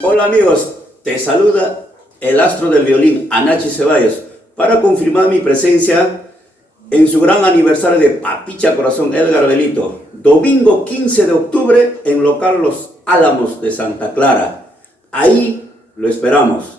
Hola amigos, te saluda el astro del violín, Anachi Ceballos, para confirmar mi presencia en su gran aniversario de Papicha Corazón Edgar Belito, domingo 15 de octubre en local Los Álamos de Santa Clara. Ahí lo esperamos.